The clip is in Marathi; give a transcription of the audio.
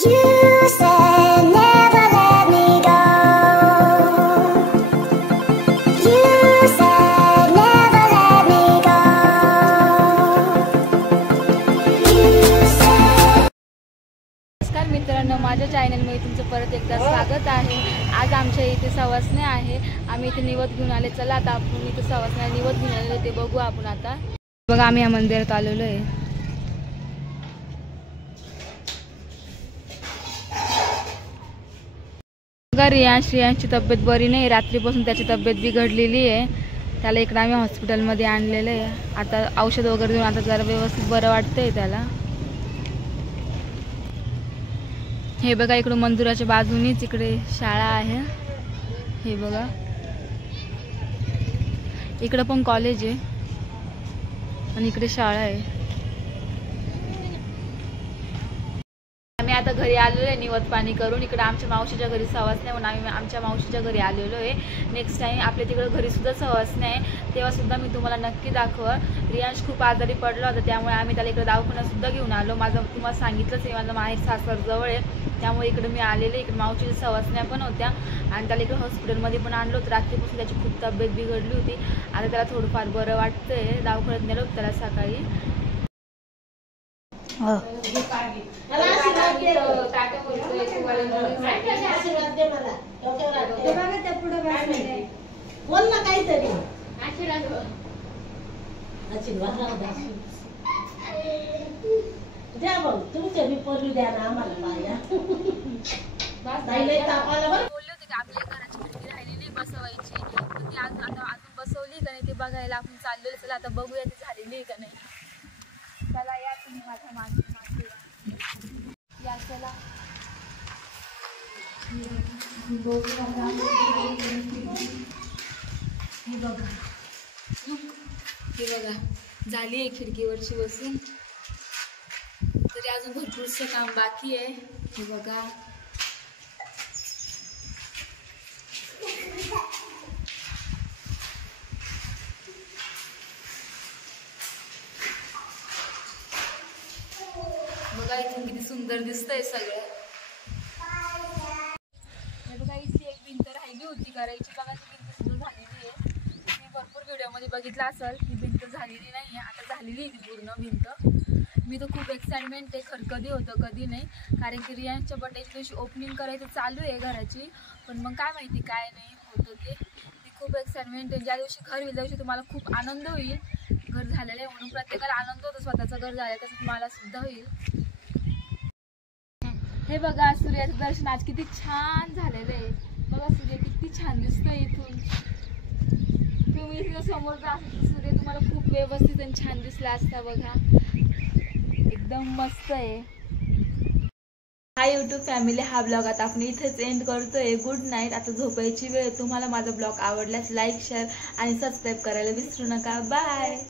मित्रांनो, माझ्या चॅनलमध्ये तुमचं परत एकदा स्वागत आहे। आज आमच्या इथे सवासण्या आहे, आम्ही इथे निवद घेऊन आले। चला आता आपण इथे सवासण्या निवद घेऊन आले ते बघू आपण। आता बघा आम्ही या मंदिरात आलेलो आहे। बघा रियांशची तब्येत बरी नाही, रात्रीपासून त्याची तब्येत बिघडलेली आहे। त्याला इकडे आम्ही हॉस्पिटलमध्ये आणलेलं आहे। आता औषध वगैरे देऊन आता जरा व्यवस्थित बरं वाटतंय त्याला। हे बघा इकडे मंदिराच्या बाजूनीच इकडे शाळा आहे। हे बघा इकडे पण कॉलेज आहे आणि इकडे शाळा आहे। आम्ही आता घरी आलेलो आहे निवद पाणी करून। इकडे आमच्या मावशीच्या घरी सवासण्या म्हणून आम्ही आमच्या मावशीच्या घरी आलेलो आहे। नेक्स्ट टाइम आपल्या तिकडे घरी सुद्धा सवासण्या आहे, तेव्हा सुद्धा मी तुम्हाला नक्की दाखवा। रियांश खूप आजारी पडला होता, त्यामुळे आम्ही त्याला इकडे दवाखान्यात सुद्धा घेऊन आलो। माझं तुम्हाला सांगितलंच आहे, माझं माहेर सासर जवळ आहे, त्यामुळे इकडे मी आलेले। इकडे मावशीच्या सवासण्या पण होत्या आणि त्याला इकडे हॉस्पिटलमध्ये पण आणलं होतं। रात्रीपासून त्याची खूप तब्येत बिघडली होती, आता त्याला थोडंफार बरं वाटतंय। दवाखान्यात नेलं होतं त्याला सकाळी। तुमच्या मी पोरली द्या ना आम्हाला पाया बोलले होते की आपल्या घराची खिडकी राहिलेली बसवायची, ती आता अजून बसवली का नाही ते बघायला आपण चाललेलो। चला आता बघूया ती झालेली आहे का नाही। चला या तुम्ही माझ्या मागे या। चला हे बघा झाली आहे खिडकीवरची बसून, तरी अजून भरपूरसं काम बाकी आहे। हे बघा बघा इथून किती सुंदर दिसतंय सगळं। हे बघा इथली एक भिंत राहिली होती करायची, बघा ती भिंत सुद्धा झालेली आहे। तुम्ही भरपूर व्हिडिओमध्ये बघितलं असेल ही भिंत झालेली नाही आहे, आता झालेली आहे ती पूर्ण भिंत। मी तर खूप एक्साइटमेंट आहे, खरं कधी होतं कधी नाही, कारण की रियांशच्या बर्थडेच्या दिवशी ओपनिंग करायचं चालू आहे घराची, पण मग काय माहिती काय नाही होतं ते। ती खूप एक्साइटमेंट आहे। ज्या दिवशी घर होईल त्या दिवशी तुम्हाला खूप आनंद होईल। घर झालेलं आहे म्हणून प्रत्येकाला आनंद होतो, स्वतःचं घर झालं तसंच मला सुद्धा होईल। हे बघा सूर्याचं दर्शन आज किती छान झालेलं आहे। बघा सूर्य किती छान दिसतोय इथून। तुम्ही इथं समोर जास्त सूर्य तुम्हाला खूप व्यवस्थित आणि छान दिसला असता। बघा एकदम मस्त आहे। हा यूट्यूब फॅमिली, हा ब्लॉग आता आपण इथेच एंड करतोय। गुड नाईट, आता झोपायची वेळ। तुम्हाला माझा ब्लॉग आवडल्यास लाईक शेअर आणि सबस्क्राईब करायला विसरू नका। बाय।